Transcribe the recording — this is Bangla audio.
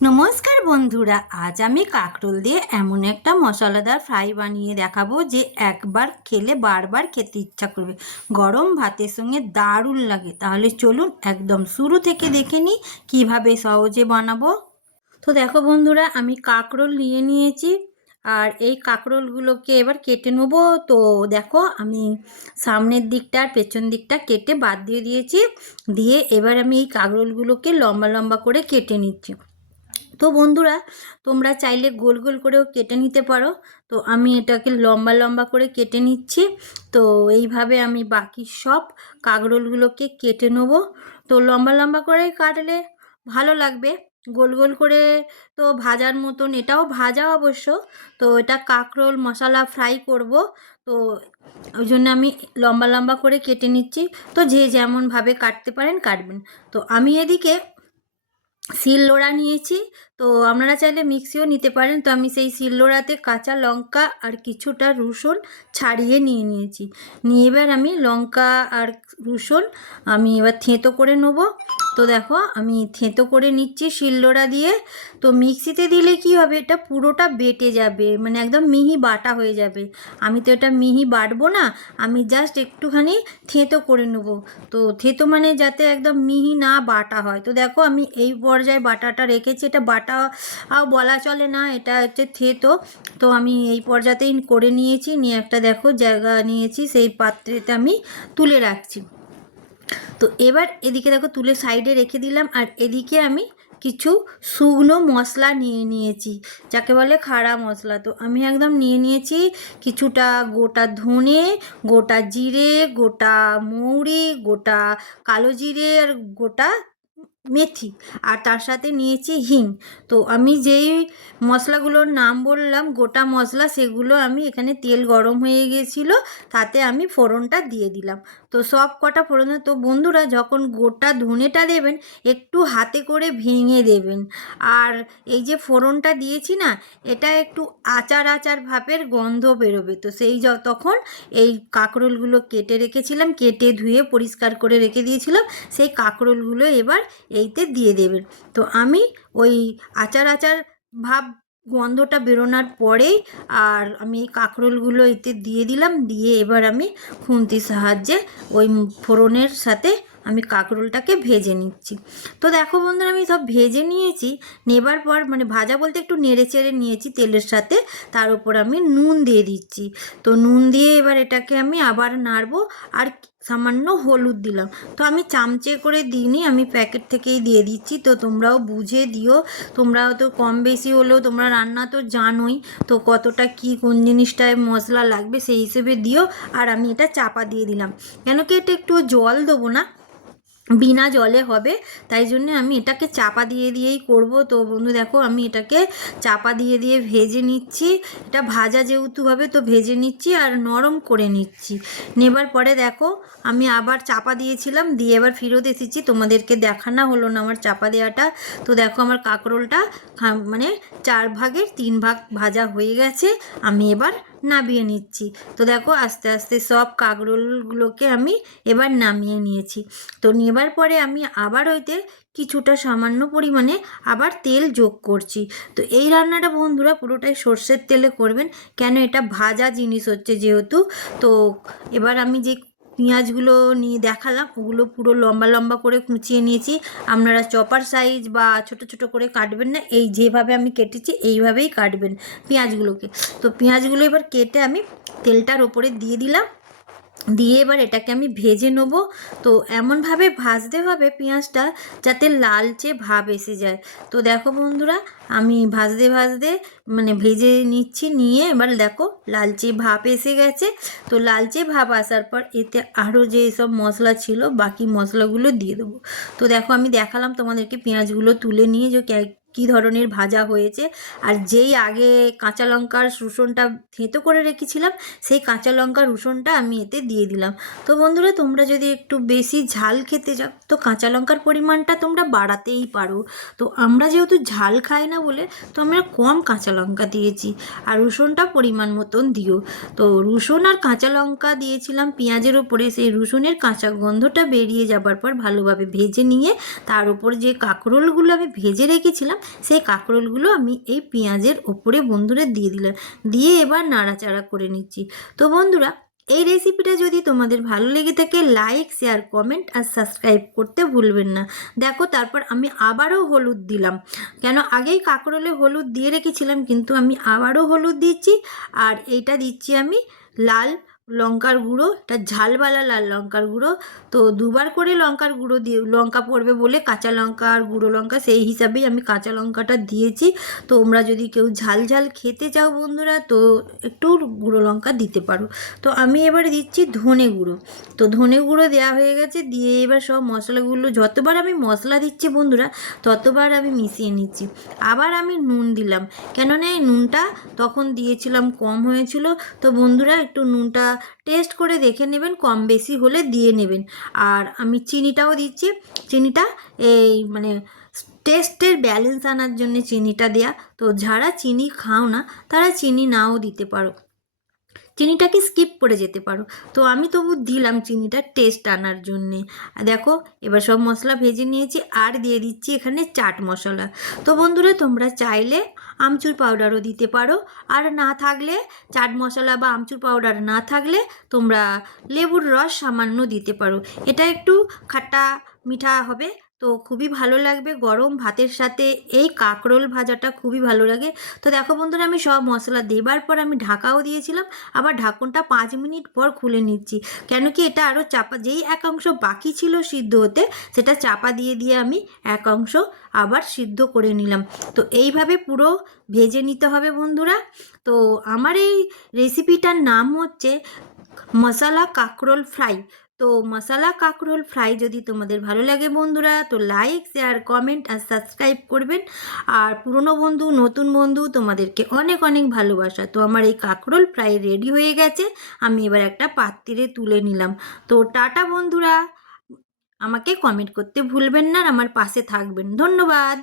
নমস্কার বন্ধুরা, আজ আমি কাঁকরোল দিয়ে এমন একটা মশলাদার ফ্রাই বানিয়ে দেখাবো যে একবার খেলে বারবার খেতে ইচ্ছা করবে। গরম ভাতের সঙ্গে দারুণ লাগে। তাহলে চলুন একদম শুরু থেকে দেখে নিই কীভাবে সহজে বানাবো। তো দেখো বন্ধুরা, আমি কাঁকরোল নিয়ে নিয়েছি আর এই কাঁকরোলগুলোকে এবার কেটে নেবো। তো দেখো, আমি সামনের দিকটা আর পেছন দিকটা কেটে বাদ দিয়ে দিয়েছি। দিয়ে এবার আমি এই কাঁকরোলগুলোকে লম্বা লম্বা করে কেটে নিচ্ছি। তো বন্ধুরা, তোমরা চাইলে গোল গোল করেও কেটে নিতে পারো। তো আমি এটাকে লম্বা লম্বা করে কেটে নিচ্ছি। তো এইভাবে আমি বাকি সব কাঁকরোলগুলোকে কেটে নেবো। তো লম্বা লম্বা করে কাটলে ভালো লাগবে। গোল গোল করে তো ভাজার মতন, এটাও ভাজা অবশ্য। তো এটা কাঁকরোল মশলা ফ্রাই করব। তো ওই জন্য আমি লম্বা লম্বা করে কেটে নিচ্ছি। তো যে যেমনভাবে কাটতে পারেন কাটবেন। তো আমি এদিকে শিলনোড়া নিয়েছি। তো আপনারা চাইলে মিক্সিও নিতে পারেন। তো আমি সেই শিলনোড়াতে কাঁচা লঙ্কা আর কিছুটা রসুন ছাড়িয়ে নিয়েছি। নিয়ে এবার আমি লঙ্কা আর রসুন আমি এবার থেঁতো করে নেব। তো দেখো, আমি থেঁতো করে নিচ্ছি শিলনোড়া দিয়ে। তো মিক্সিতে দিলে কি হবে, এটা পুরোটা বেটে যাবে, মানে একদম মিহি বাটা হয়ে যাবে। আমি তো এটা মিহি বাটবো না, আমি জাস্ট একটুখানি থেঁতো করে নেব। তো থেঁতো মানে যাতে একদম মিহি না বাটা হয়। তো দেখো, আমি এই পর্যায়ে বাটাটা রেখেছি। এটা বাটা বলা চলে না, এটা হচ্ছে থেঁতো। তো আমি এই পর্যাতেই করে নিয়েছি। নিয়ে একটা দেখো জায়গা নিয়েছি, সেই পাত্রেতে আমি তুলে রাখছি। তো এবার এদিকে দেখো তুলে সাইডে রেখে দিলাম। আর এদিকে আমি কিছু শুকনো মশলা নিয়েছি, যাকে বলে খাড়া মশলা। তো আমি একদম নিয়েছি কিছুটা গোটা ধনে, গোটা জিরে, গোটা মৌরি, গোটা কালো জিরে আর গোটা মেথি, আর তার সাথে নিয়েছি হিং। তো আমি যেই মশলাগুলোর নাম বললাম গোটা মশলা, সেগুলো আমি এখানে তেল গরম হয়ে গিয়েছিলো, তাতে আমি ফোড়নটা দিয়ে দিলাম। তো সব কটা ফোড়ন। তো বন্ধুরা, যখন গোটা ধনেটা দেবেন একটু হাতে করে ভেঙে দেবেন। আর এই যে ফোড়নটা দিয়েছি না, এটা একটু আচার আচার ভাবের গন্ধ বেরোবে। তো সেই তখন এই কাঁকরোলগুলো কেটে রেখেছিলাম, কেটে ধুয়ে পরিষ্কার করে রেখে দিয়েছিলাম, সেই কাঁকরোলগুলো এবার এইতে দিয়ে দেবেন। তো আমি ওই আচার আচার ভাব গন্ধটা বেরোনোর পরেই আর আমি এই কাঁকরোলগুলো এতে দিয়ে দিলাম। দিয়ে এবার আমি খুন্তির সাহায্যে ওই ফোড়নের সাথে আমি কাঁকরোলটাকে ভেজে নিচ্ছি। তো দেখো বন্ধুরা, আমি সব ভেজে নিয়েছি। নেবার পর মানে ভাজা বলতে একটু নেড়ে চেড়ে নিয়েছি তেলের সাথে। তার উপর আমি নুন দিয়ে দিচ্ছি। তো নুন দিয়ে এবার এটাকে আমি আবার নাড়বো। আর সামান্য হলুদ দিলাম। তো আমি চামচে করে দিইনি, আমি প্যাকেট থেকেই দিয়ে দিচ্ছি। তো তোমরাও বুঝে দিও। তোমরাও তো কম বেশি হলেও তোমরা রান্না তো জানোই, তো কতটা কি কোন জিনিসটায় মশলা লাগবে সেই হিসেবে দিও। আর আমি এটা চাপা দিয়ে দিলাম, কেন কি এটা একটু জল দেবো না, বিনা জলে হবে, তাই জন্য আমি এটাকে চাপা দিয়েই করব। তো বন্ধু দেখো, আমি এটাকে চাপা দিয়ে ভেজে নিচ্ছি। এটা ভাজা যেহেতু হবে, তো ভেজে নিচ্ছি আর নরম করে নিচ্ছি। নেবার পরে দেখো, আমি আবার চাপা দিয়েছিলাম, দিয়ে এবার ফেরত এসেছি। তোমাদেরকে দেখানো হলো না আমার চাপা দেওয়াটা। তো দেখো, আমার কাঁকরোলটা মানে 4 ভাগের 3 ভাগ ভাজা হয়ে গেছে। আমি এবার নামিয়ে নিচ্ছি। তো দেখো, আস্তে আস্তে সব কাঁকরোলগুলোকে আমি এবার নামিয়ে নিয়েছি। তো নেবার পরে আমি আবার ওইতে কিছুটা সামান্য পরিমাণে আবার তেল যোগ করছি। তো এই রান্নাটা বন্ধুরা পুরোটাই সর্ষের তেলে করবেন, কেন এটা ভাজা জিনিস হচ্ছে যেহেতু। তো এবার আমি যে পেঁয়াজগুলো নিয়ে দেখালাম, ওগুলো পুরো লম্বা লম্বা করে কুচিয়ে নিয়েছি। আপনারা চপার সাইজ বা ছোট ছোট করে কাটবেন না, এই যেভাবে আমি কেটেছি এইভাবেই কাটবেন পেঁয়াজগুলোকে। তো পেঁয়াজগুলো এবার কেটে আমি তেলটার ওপরে দিয়ে দিলাম। দিয়ে এবার এটাকে আমি ভেজে নেব। তো এমনভাবে ভাজতে হবে পেঁয়াজটা যাতে লালচে ভাব এসে যায়। তো দেখো বন্ধুরা, আমি ভাজতে ভাজতে মানে ভেজে নিচ্ছি। নিয়ে এবার দেখো লালচে ভাব এসে গেছে। তো লালচে ভাব আসার পর এতে আরও যে সব মশলা ছিল বাকি মশলাগুলো দিয়ে দেবো। তো দেখো, আমি দেখালাম তোমাদেরকে পেঁয়াজগুলো তুলে নিয়ে যে কী ধরনের ভাজা হয়েছে। আর যেই আগে কাঁচা লঙ্কার রসুনটা থেঁতো করে রেখেছিলাম, সেই কাঁচা লঙ্কার রসুনটা আমি এতে দিয়ে দিলাম। তো বন্ধুরা, তোমরা যদি একটু বেশি ঝাল খেতে চাও, তো কাঁচা লঙ্কার পরিমাণটা তোমরা বাড়াতেই পারো। তো আমরা যেহেতু ঝাল খাই না বলে, তো আমরা কম কাঁচা লঙ্কা দিয়েছি। আর রসুনটা পরিমাণ মতন দিও। তো রসুন আর কাঁচা লঙ্কা দিয়েছিলাম পেঁয়াজের ওপরে, সেই রসুনের কাঁচা গন্ধটা বেরিয়ে যাবার পর ভালোভাবে ভেজে নিয়ে তার উপর যে কাঁকরোলগুলো আমি ভেজে রেখেছিলাম সেই কাঁকরোলগুলো আমি এই পেঁয়াজের ওপরে বন্ধুরা দিয়ে দিলাম, দিয়ে এবার নাড়াচাড়া করে নিচ্ছি। তো বন্ধুরা এই রেসিপিটা যদি তোমাদের ভালো লেগে থাকে লাইক শেয়ার কমেন্ট আর সাবস্ক্রাইব করতে ভুলবেন না। দেখো তারপর আমি আবারও হলুদ দিলাম, কেন আগেই কাঁকরোলে হলুদ দিয়ে রেখেছিলাম, কিন্তু আমি আবারও হলুদ দিচ্ছি। আর এইটা দিচ্ছি আমি লাল লঙ্কার গুঁড়ো, এটা ঝালওয়ালা লাল লঙ্কার গুঁড়ো। তো দুবার করে লঙ্কার গুঁড়ো দিয়ে লঙ্কা পড়বে বলে কাঁচা লঙ্কা আর গুঁড়ো লঙ্কা সেই হিসাবেই আমি কাঁচা লঙ্কাটা দিয়েছি। তোমরা যদি কেউ ঝাল ঝাল খেতে চাও বন্ধুরা তো একটু গুঁড়ো লঙ্কা দিতে পারো। তো আমি এবার দিচ্ছি ধনে গুঁড়ো। তো ধনে গুঁড়ো দেওয়া হয়ে গেছে, দিয়ে এবার সব মশলাগুলো যতবার আমি মশলা দিচ্ছি বন্ধুরা ততবার আমি মিশিয়ে নিচ্ছি। আবার আমি নুন দিলাম, কেননা এই নুনটা তখন দিয়েছিলাম কম হয়েছিল। তো বন্ধুরা একটু নুনটা টেস্ট করে দেখে নেবেন, কম বেশি হলে দিয়ে নেবেন। আর আমি চিনিটাও দিচ্ছি, চিনিটা এই মানে টেস্টের ব্যালেন্স আনার জন্য চিনিটা দেয়া। তো যারা চিনি খাও না তারা চিনি নাও দিতে পারো, চিনিটাকে স্কিপ করে যেতে পারো। তো আমি তবু দিলাম চিনিটা টেস্ট আনার জন্যে। দেখো এবার সব মশলা ভেজে নিয়েছি, আর দিয়ে দিচ্ছি এখানে চাট মশলা। তো বন্ধুরা তোমরা চাইলে আমচুর পাউডারও দিতে পারো, আর না থাকলে চাট মশলা বা আমচুর পাউডার না থাকলে তোমরা লেবুর রস সামান্য দিতে পারো। এটা একটু খাট্টা মিঠা হবে, তো খুবই ভালো লাগবে গরম ভাতের সাথে। এই কাঁকরোল ভাজাটা খুবই ভালো লাগে। তো দেখো বন্ধুরা আমি সব মশলা দেবার পর আমি ঢাকাও দিয়েছিলাম, আবার ঢাকনটা 5 মিনিট পর খুলে নিচ্ছি, কেন কি এটা আরও চাপা, যেই এক অংশ বাকি ছিল সিদ্ধ হতে সেটা চাপা দিয়ে দিয়ে আমি এক অংশ আবার সিদ্ধ করে নিলাম। তো এইভাবে পুরো ভেজে নিতে হবে বন্ধুরা। তো আমার এই রেসিপিটার নাম হচ্ছে মশলা কাঁকরোল ফ্রাই। তো মশলা কাঁকরোল ফ্রাই যদি তোমাদের ভালো লাগে বন্ধুরা তো লাইক শেয়ার কমেন্ট আর সাবস্ক্রাইব করবেন। আর পুরনো বন্ধু নতুন বন্ধু তোমাদেরকে অনেক অনেক ভালোবাসা। তো আমার এই কাঁকরোল ফ্রাই রেডি হয়ে গেছে, আমি এবার একটা পাত্রে তুলে নিলাম। তো টাটা বন্ধুরা, আমাকে কমেন্ট করতে ভুলবেন না আর আমার পাশে থাকবেন। ধন্যবাদ।